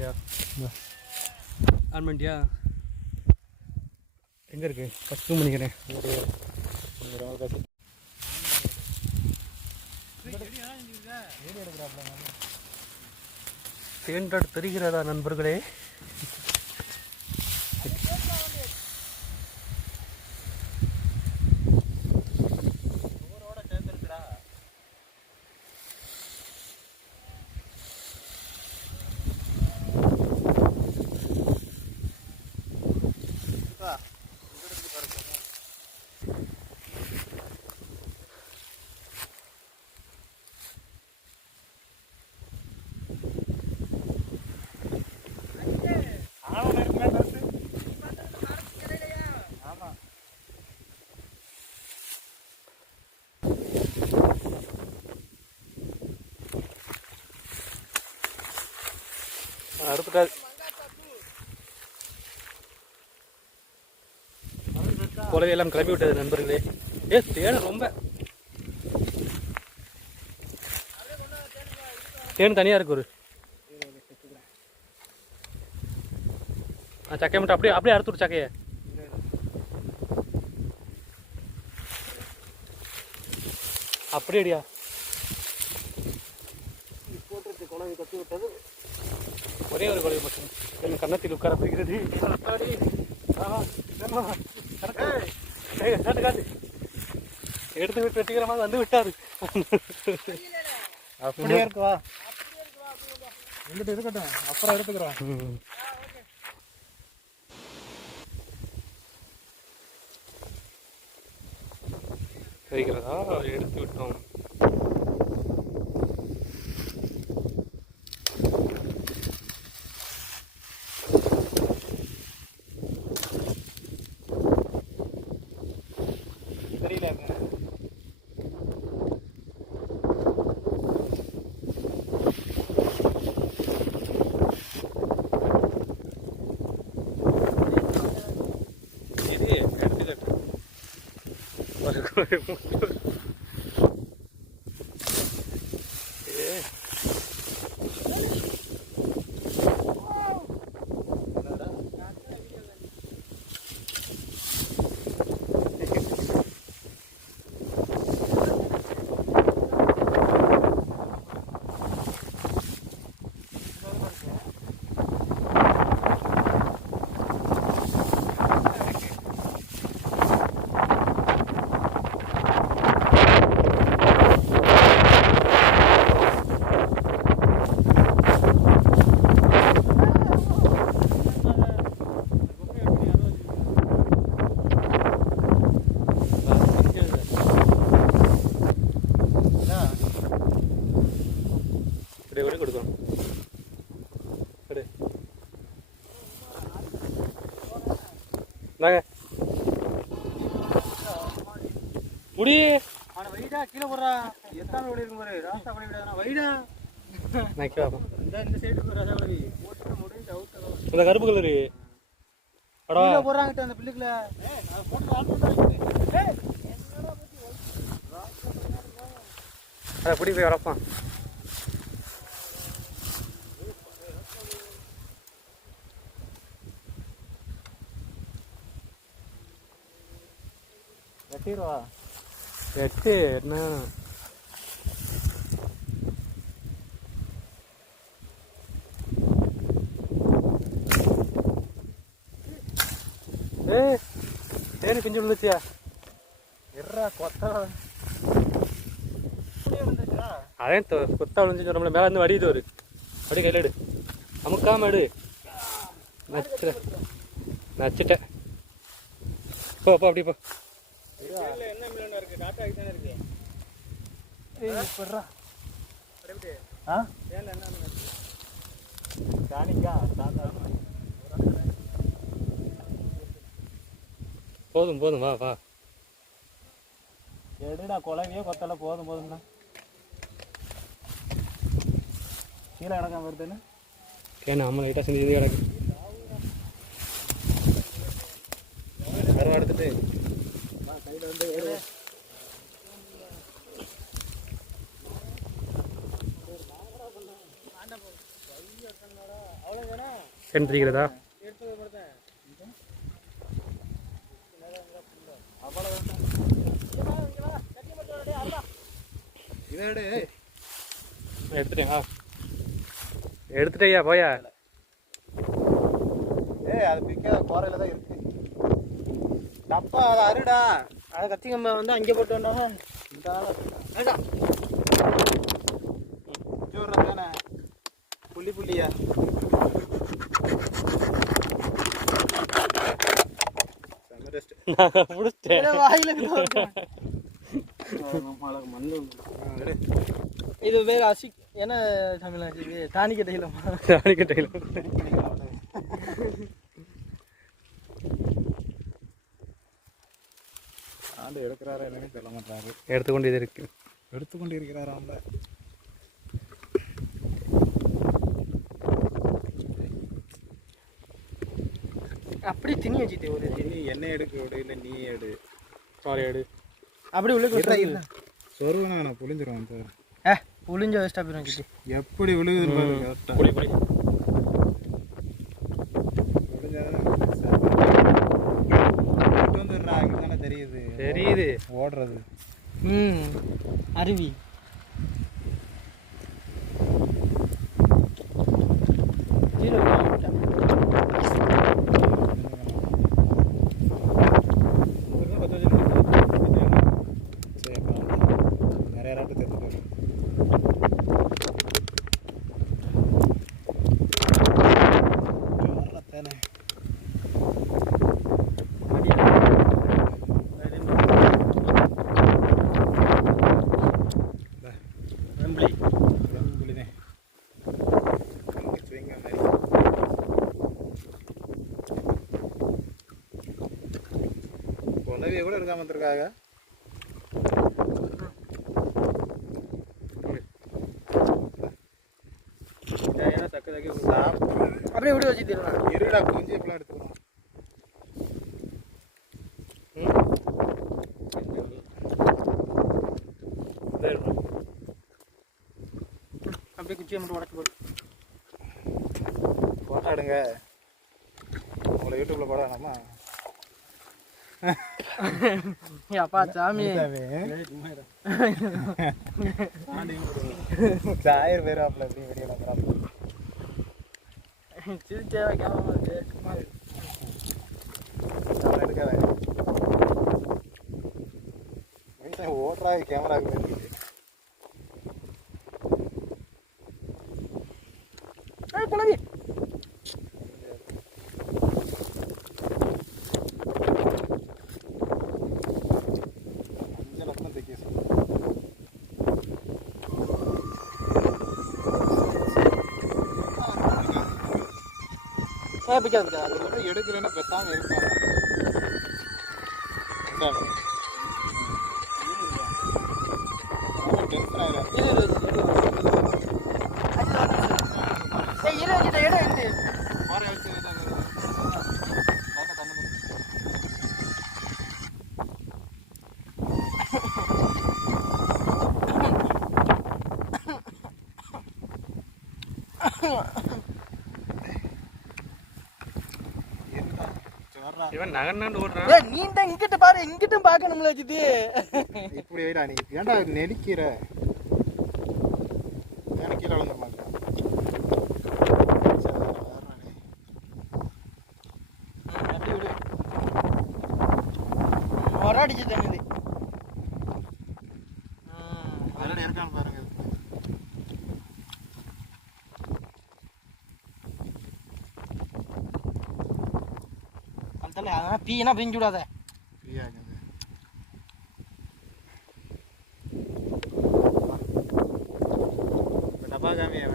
பண்ணியா ஆன் பண்ணிட்டியா? எங்கே இருக்கு? ஃபஸ்ட் பண்ணிக்கிறேன். தேன்றாடு தெரிகிறதா நண்பர்களே? அடுத்துக்காது கொலையெல்லாம் கிளம்பி விட்டது நண்பர்களே. தேன் ரொம்ப தேன் தனியாக இருக்கு. ஒரு சக்கையை மட்டும் அப்படியே அப்படியே அறுத்துடு. சக்கையை அப்படியே அடியா போட்டு குழந்தை கட்டி விட்டது. ஒரே ஒரு கொலை மட்டும் என் கன்னத்தில் உட்கார போகிறது. எடுத்து விட்டு வெட்டிக்கிறமாக வந்து விட்டாரு. அப்படியே இருக்குவா இருக்கட்டும், அப்புறம் எடுத்துக்கிறோம். சரிக்கிறதா? எடுத்து விட்டோம். புடி வைடா கீழே போடுறா. எத்தனை ஓடி இருக்கும் பாரு. ராஸ்தா பண்ணி விடாதா வைடா. இந்த சைடு ராசா பண்ணி போட்டு முடிஞ்சு அவுட். இந்த கருப்பு கலரு அடா கீழே போறாங்கட்ட அந்த பில்லுக்குல. அத போட்டு ஆன் பண்ணா. அத புடி போய் வரப்பான். வெட்டிடுவா வெட்டு என்ன தேனி பிஞ்சு விழுந்துச்சியா? எர்ரா கொத்தா அதே கொத்தா விழுந்துச்சு சொல்ல. மேலே இருந்து வடியுது ஒரு அப்படி கையில் எடு. அமுக்காம எடு. நச்சுட்டேன். போ போ அப்படி போ. என்ன மீன் இருக்கு? டாட்டா தானே இருக்கு. போடுறா என்ன காணிக்கா போதும் போதும் வா வா எடுடா. குழவையே கொத்தல போதும் போதும்ண்ணா. கீழே கிடக்காம வருதுன்னு ஏன்னா அம்மா லைட்டாக செஞ்சு கிடக்கு. கருவா எடுத்துட்டு கையில் வந்து அவ்வளோ என்ன தெரிகிறதா? எடுத்துட்டேயா போயா? அது பிக்காத கோரையில தான் இருக்கு. தப்பா அதை அருடா. அதை கத்திங்கம்மா வந்து அங்கே போட்டு வந்தாங்க. தானே புள்ளி புள்ளியா இது வேற அசிக் என்ன தமிழ்நாடு தானிக்கட்டையிலமா தானிக்கட்டையில ஆண்டு எடுக்கிறாரா என்னன்னு சொல்ல மாட்டாரு. எடுத்துக்கொண்டு இது இருக்கு எடுத்துக்கொண்டு இருக்கிறாரா அந்த அப்படி திணி வச்சுட்டு ஒரு திணி எண்ணெய் எடுக்க விட இல்லை நீ எடு சாரி எடு அப்படி உள்ள சொருவனா நான் புளிஞ்சிருவேன் சார். புளிஞ்ச வேஸ்ட்டாக போயிடும் வச்சுட்டு எப்படி விழுகுதுன்னு பாருங்க. கரெக்டாக புளி புளி வந்துடுறா. இங்கே தானே தெரியுது தெரியுது ஓடுறது. அருவி நிறைய ராட்டு தெரிஞ்சு தானே உணவிய கூட இருக்காம வந்திருக்காங்க. அப்படியே விட வச்சு தருவேன். இருடா கொஞ்சம் எப்பெல்லாம் எடுத்துக்கணும். அப்படியே குச்சியை மட்டும் உடச்சு போட்டு போட்டோ எடுங்க. உங்களை யூடியூப்ல போட வேணாமா? அப்பா சாமி ஆயிரம் பேர் ஆப்பில் எப்படி வீடியோ சிரிச்சா கேமரா எடுக்காத ஓடுறா கேமராவுக்கு குழந்தை எடுக்கிறேன்னு பெத்தாம இருக்காங்க. இவன் நகர்னாண்டு ஓடுறான். நீ தான் இங்கிட்ட பாரு, இங்கிட்டும் பார்க்கணும்ல வச்சுட்டு இப்படி வைடா. நீ ஏன்டா நெலிக்கிற? கீழே வளர்ந்த மாதிரி ஒராடிச்சு தண்ணி அதில் இருக்கான்னு பாருங்க. அதான் பீனா பிரிஞ்சு விடாத. டப்பா காமியா